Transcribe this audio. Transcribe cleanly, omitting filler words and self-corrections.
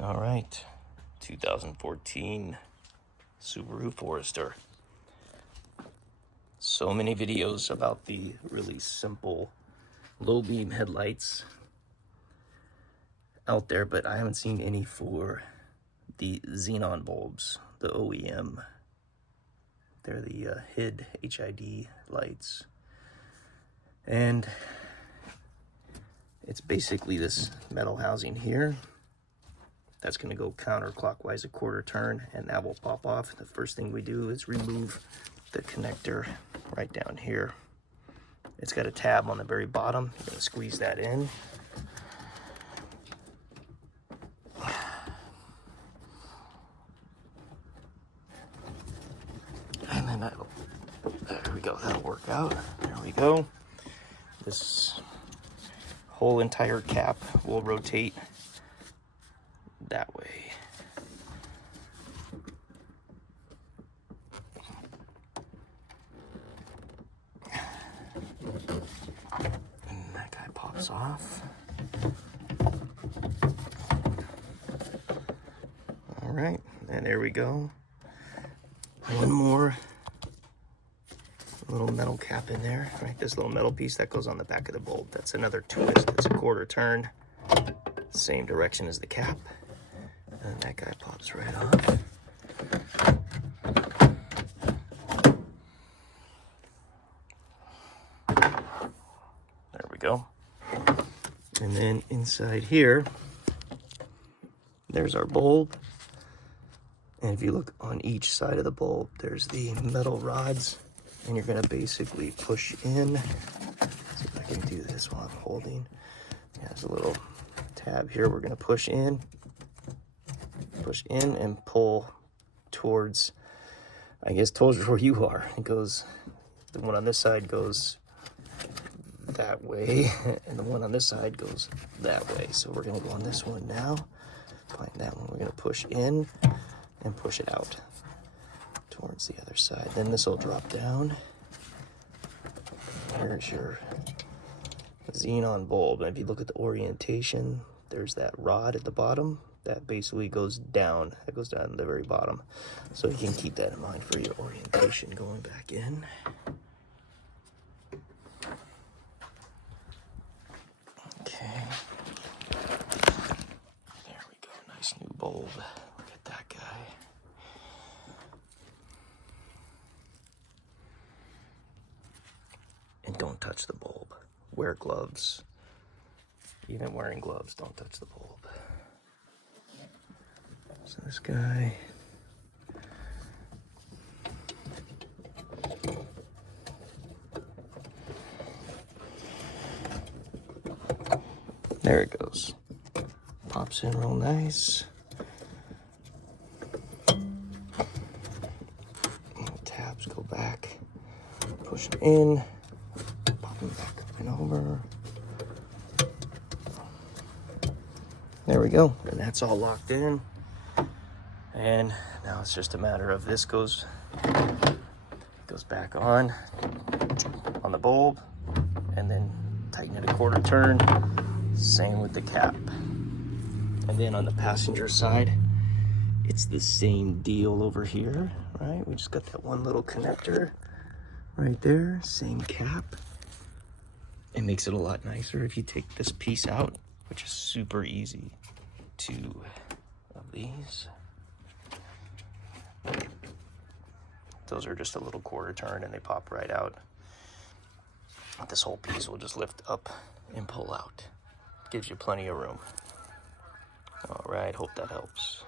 All right, 2014 Subaru Forester. So many videos about the really simple low beam headlights out there, but I haven't seen any for the xenon bulbs, the OEM. They're the HID lights. And it's basically this metal housing here that's going to go counterclockwise a quarter turn, and that will pop off. The first thing we do is remove the connector right down here. It's got a tab on the very bottom. You're going to squeeze that in. And then that'll, there we go, that'll work out. There we go. This whole entire cap will rotate that way. And that guy pops off. All right, and there we go. One more little metal cap in there, right? This little metal piece that goes on the back of the bulb. That's another twist. It's a quarter turn, same direction as the cap. And that guy pops right off. There we go. And then inside here, there's our bulb. And if you look on each side of the bulb, there's the metal rods. And you're gonna basically push in. Let's see if I can do this while I'm holding. Yeah, there's a little tab here. We're gonna push in and pull towards, I guess, towards where you are. It goes, the one on this side goes that way, and the one on this side goes that way. So we're gonna go on this one now. Find that one. We're gonna push in and push it out towards the other side. Then this will drop down. Here's your xenon bulb. And if you look at the orientation, there's that rod at the bottom that basically goes down. It goes down to the very bottom. So you can keep that in mind for your orientation going back in. Okay. There we go. Nice new bulb. Look at that guy. And don't touch the bulb. Wear gloves. Even wearing gloves, don't touch the bulb. So this guy. There it goes. Pops in real nice. And tabs go back. Push them in. Pop them back up and over. There we go. And that's all locked in. And now it's just a matter of this goes back on the bulb, and then tighten it a quarter turn. Same with the cap. And then on the passenger side, it's the same deal over here, right? We just got that one little connector right there, same cap. It makes it a lot nicer if you take this piece out, which is super easy. Two of these. Those are just a little quarter turn and they pop right out. This whole piece will just lift up and pull out. Gives you plenty of room. All right, hope that helps.